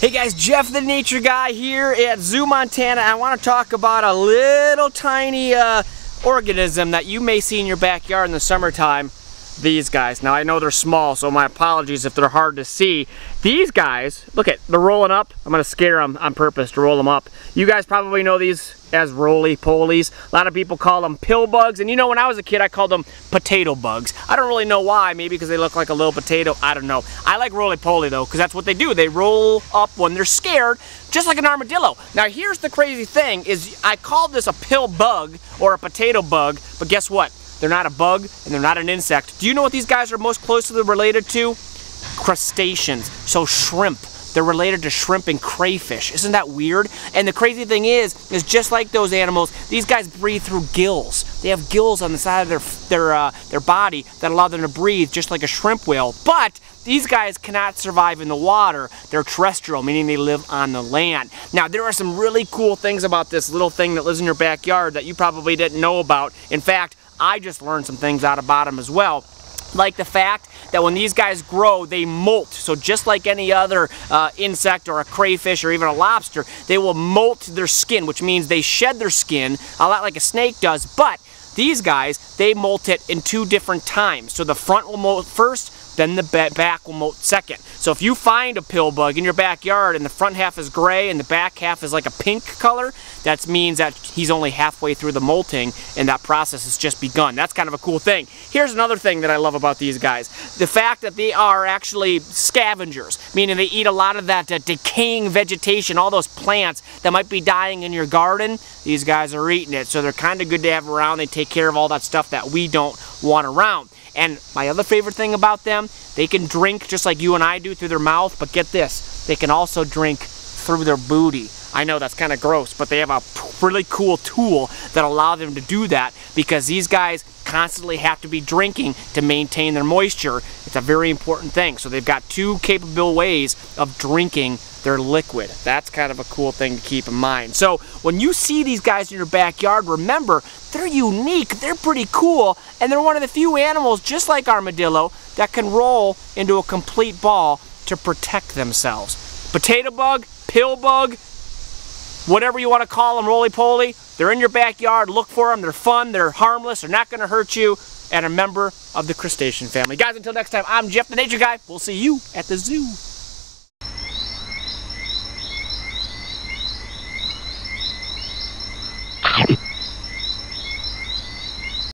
Hey guys, Jeff the Nature Guy here at Zoo Montana. I want to talk about a little tiny organism that you may see in your backyard in the summertime. These guys. Now I know they're small, so my apologies if they're hard to see. These guys, look at, they're rolling up. I'm going to scare them on purpose to roll them up. You guys probably know these as roly-polies. A lot of people call them pill bugs, and you know when I was a kid I called them potato bugs. I don't really know why, maybe because they look like a little potato, I don't know. I like roly-poly though, because that's what they do. They roll up when they're scared, just like an armadillo. Now here's the crazy thing, is I called this a pill bug or a potato bug, but guess what? They're not a bug and they're not an insect. Do you know what these guys are most closely related to? Crustaceans, so shrimp. They're related to shrimp and crayfish. Isn't that weird? And the crazy thing is just like those animals, these guys breathe through gills. They have gills on the side of their body that allow them to breathe, just like a shrimp will. But these guys cannot survive in the water. They're terrestrial, meaning they live on the land. Now, there are some really cool things about this little thing that lives in your backyard that you probably didn't know about. In fact, I just learned some things out about them as well. Like the fact that when these guys grow, they molt. So just like any other insect or a crayfish or even a lobster, they will molt their skin, which means they shed their skin, a lot like a snake does. But these guys, they molt it in two different times. So the front will molt first, then the back will molt second. So if you find a pill bug in your backyard and the front half is gray and the back half is like a pink color, that means that he's only halfway through the molting and that process has just begun. That's kind of a cool thing. Here's another thing that I love about these guys. The fact that they are actually scavengers, meaning they eat a lot of that decaying vegetation, all those plants that might be dying in your garden. These guys are eating it, so they're kind of good to have around. They take care of all that stuff that we don't want around. And my other favorite thing about them, they can drink just like you and I do through their mouth, but get this, they can also drink through their booty. I know that's kind of gross, but they have a really cool tool that allows them to do that because these guys constantly have to be drinking to maintain their moisture. It's a very important thing. So they've got two capable ways of drinking their liquid. That's kind of a cool thing to keep in mind. So when you see these guys in your backyard, remember, they're unique, they're pretty cool, and they're one of the few animals, just like armadillo, that can roll into a complete ball to protect themselves. Potato bug, pill bug, whatever you want to call them, roly-poly, they're in your backyard. Look for them. They're fun. They're harmless. They're not going to hurt you. And a member of the crustacean family. Guys, until next time, I'm Jeff the Nature Guy. We'll see you at the zoo.